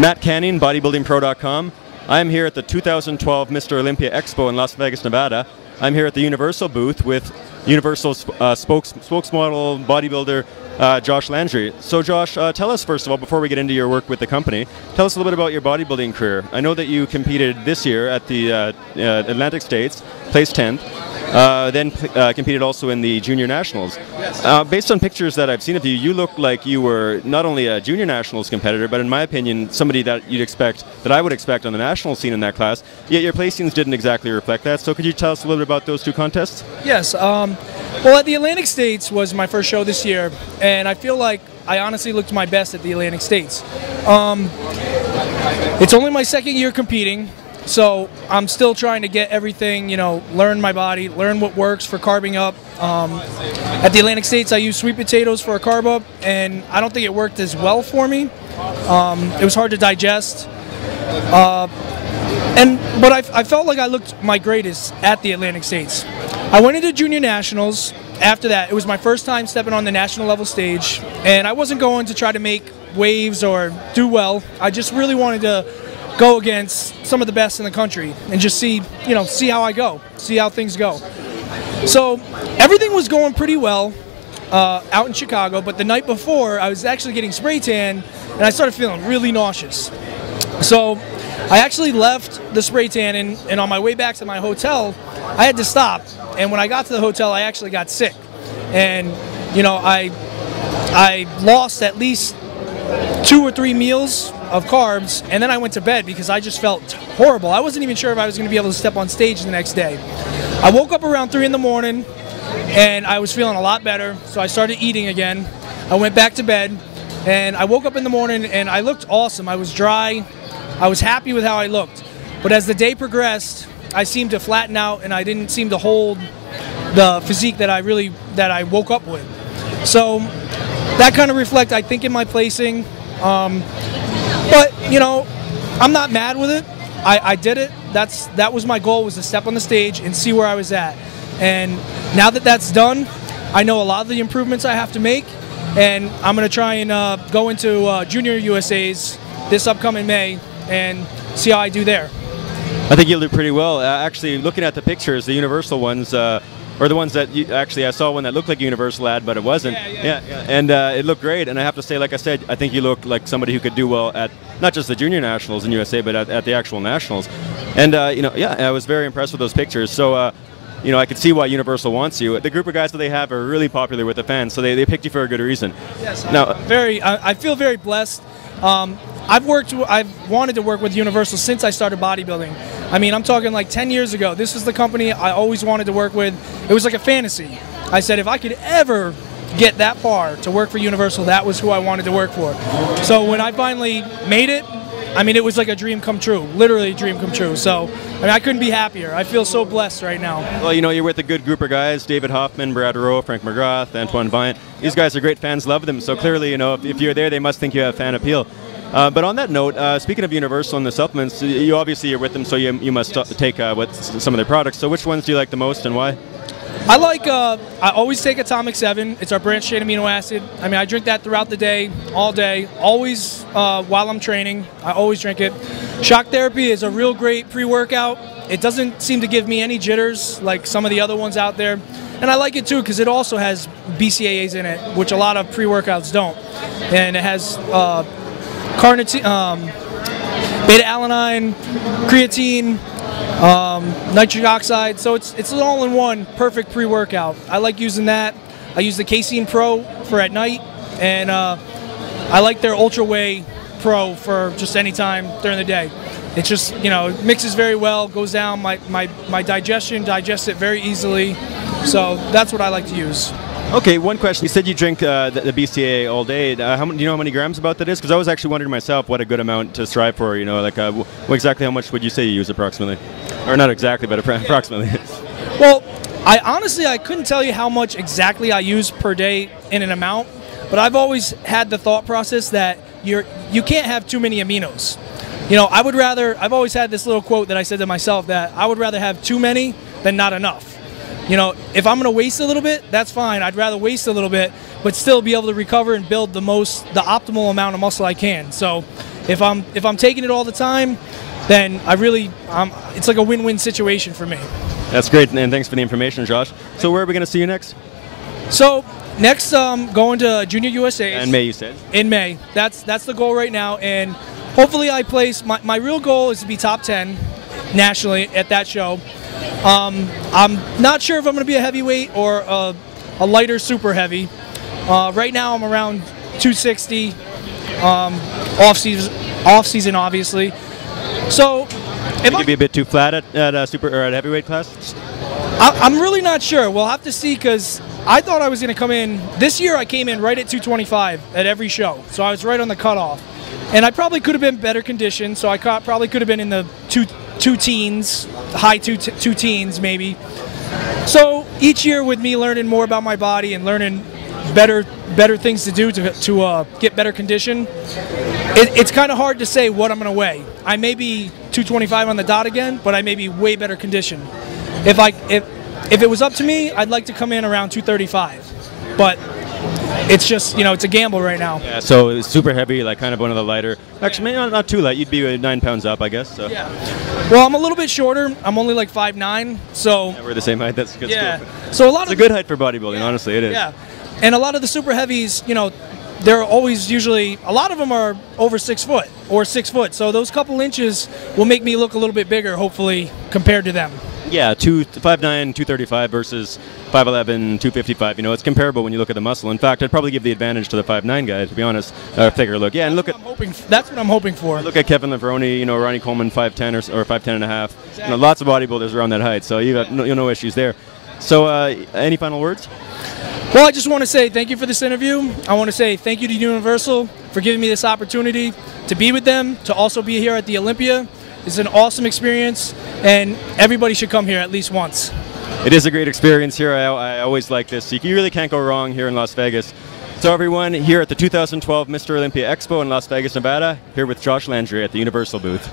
Matt Canning, bodybuildingpro.com. I am here at the 2012 Mr. Olympia Expo in Las Vegas, Nevada. I'm here at the Universal booth with Universal spokesmodel bodybuilder Josh Landry. So Josh, tell us first of all, before we get into your work with the company, tell us a little bit about your bodybuilding career. I know that you competed this year at the Atlantic States, placed 10th. Then competed also in the Junior Nationals. Yes. Based on pictures that I've seen of you, you look like you were not only a Junior Nationals competitor, but in my opinion, somebody that I would expect on the national scene in that class. Yet your placings didn't exactly reflect that. So could you tell us a little bit about those two contests? Yes. Well, at the Atlantic States was my first show this year, and I feel like I honestly looked my best at the Atlantic States. It's only my second year competing. So I'm still trying to get everything, learn my body, learn what works for carbing up. At the Atlantic States, I used sweet potatoes for a carb up, and I don't think it worked as well for me. It was hard to digest. But I felt like I looked my greatest at the Atlantic States. I went into Junior Nationals. After that, it was my first time stepping on the national level stage, and I wasn't going to try to make waves or do well. I just really wanted to go against some of the best in the country and just see how I go, see how things go. So everything was going pretty well out in Chicago, but the night before I was actually getting spray tan and I started feeling really nauseous. So I actually left the spray tan and on my way back to my hotel, I had to stop. And when I got to the hotel, I actually got sick. And I lost at least 2 or 3 meals of carbs, and then I went to bed because I just felt horrible. I wasn't even sure if I was going to be able to step on stage the next day. I woke up around 3 in the morning and I was feeling a lot better, so I started eating again. I went back to bed and I woke up in the morning and I looked awesome. I was dry. I was happy with how I looked. But as the day progressed, I seemed to flatten out and I didn't seem to hold the physique that I woke up with. So that kind of reflects, I think, in my placing. But I'm not mad with it. I did it. That was my goal, was to step on the stage and see where I was at. And now that that's done, I know a lot of the improvements I have to make, and I'm going to try and go into Junior USA's this upcoming May and see how I do there. I think you'll do pretty well. Actually, looking at the pictures, the Universal ones, or the ones that I saw one that looked like a Universal ad, but it wasn't. Yeah. And it looked great. And I have to say, like I said, I think you look like somebody who could do well at not just the Junior Nationals in USA, but at the actual Nationals. And I was very impressed with those pictures. So I could see why Universal wants you. The group of guys that they have are really popular with the fans, so they picked you for a good reason. Yes. I feel very blessed. I've wanted to work with Universal since I started bodybuilding. I mean, I'm talking like 10 years ago. This was the company I always wanted to work with. It was like a fantasy. I said if I could ever get that far to work for Universal, that was who I wanted to work for. So when I finally made it, I mean, it was like a dream come true, literally a dream come true. So, I mean, I couldn't be happier. I feel so blessed right now. Well, you're with a good group of guys, David Hoffman, Brad Rowe, Frank McGrath, Antoine Viant. These guys are great fans, love them. So clearly, if you're there, they must think you have fan appeal. But on that note, speaking of Universal and the supplements, you obviously are with them, so you must take some of their products. So which ones do you like the most and why? I always take Atomic 7. It's our branched chain amino acid. I mean, I drink that throughout the day, all day, always while I'm training. I always drink it. Shock Therapy is a real great pre-workout. It doesn't seem to give me any jitters like some of the other ones out there. And I like it too because it also has BCAAs in it, which a lot of pre-workouts don't. And it has carnitine, beta-alanine, creatine, nitric oxide, so it's an all-in-one perfect pre-workout. I like using that. I use the Casein Pro for at night, and I like their Ultra Whey Pro for just any time during the day. It just, it mixes very well, goes down my digestion, digests it very easily, so that's what I like to use. Okay, one question. You said you drink the BCAA all day. Do you know how many grams about that is? Because I was actually wondering myself what a good amount to strive for. Exactly how much would you say you use approximately? Or not exactly, but approximately. Well, I couldn't tell you how much exactly I use per day in an amount, but I've always had the thought process that you can't have too many aminos. I've always had this little quote that I said to myself that I would rather have too many than not enough. If I'm going to waste a little bit, that's fine. I'd rather waste a little bit, but still be able to recover and build the optimal amount of muscle I can. So If I'm taking it all the time, then it's like a win-win situation for me. That's great, and thanks for the information, Josh. So where are we going to see you next? So next, going to Junior USA's. In May, you said? In May. That's the goal right now, and hopefully I place, my real goal is to be top 10 nationally at that show. I'm not sure if I'm going to be a heavyweight or a lighter super heavy. Right now I'm around 260, off season obviously. So If you'd be a bit too flat at super or at heavyweight class? I'm really not sure. We'll have to see, because I thought I was going to come in. This year I came in right at 225 at every show, so I was right on the cutoff. And I probably could have been better conditioned, so I probably could have been in the two teens, high two teens maybe. So each year with me learning more about my body and learning better things to do to get better condition, it's kind of hard to say what I'm going to weigh. I may be 225 on the dot again, but I may be way better conditioned. If it was up to me, I'd like to come in around 235, but it's just, it's a gamble right now. Yeah, so it's super heavy, like kind of one of the lighter. Actually, maybe not too light. You'd be 9 pounds up, I guess. So. Yeah. Well, I'm a little bit shorter. I'm only like 5'9", so. Yeah, we're the same height. That's good. Yeah. Cool. So it's a good height for bodybuilding. Yeah. Honestly, it is. Yeah. And a lot of the super heavies, they're always usually, a lot of them are over 6 foot or 6 foot. So those couple inches will make me look a little bit bigger, hopefully, compared to them. Yeah, 5'9", 235 versus 5'11", 255. It's comparable when you look at the muscle. In fact, I'd probably give the advantage to the 5'9" guy, to be honest. Thicker look. Yeah, and look at. That's what I'm hoping for. Look at Kevin Leveroni, Ronnie Coleman, 5'10" or 5'10 and a half. Exactly. Lots of bodybuilders around that height, so you got no issues there. So, any final words? Well, I just want to say thank you for this interview. I want to say thank you to Universal for giving me this opportunity to be with them, to also be here at the Olympia. It's an awesome experience, and everybody should come here at least once. It is a great experience here. I always like this. You really can't go wrong here in Las Vegas. So everyone, here at the 2012 Mr. Olympia Expo in Las Vegas, Nevada, here with Josh Landry at the Universal booth.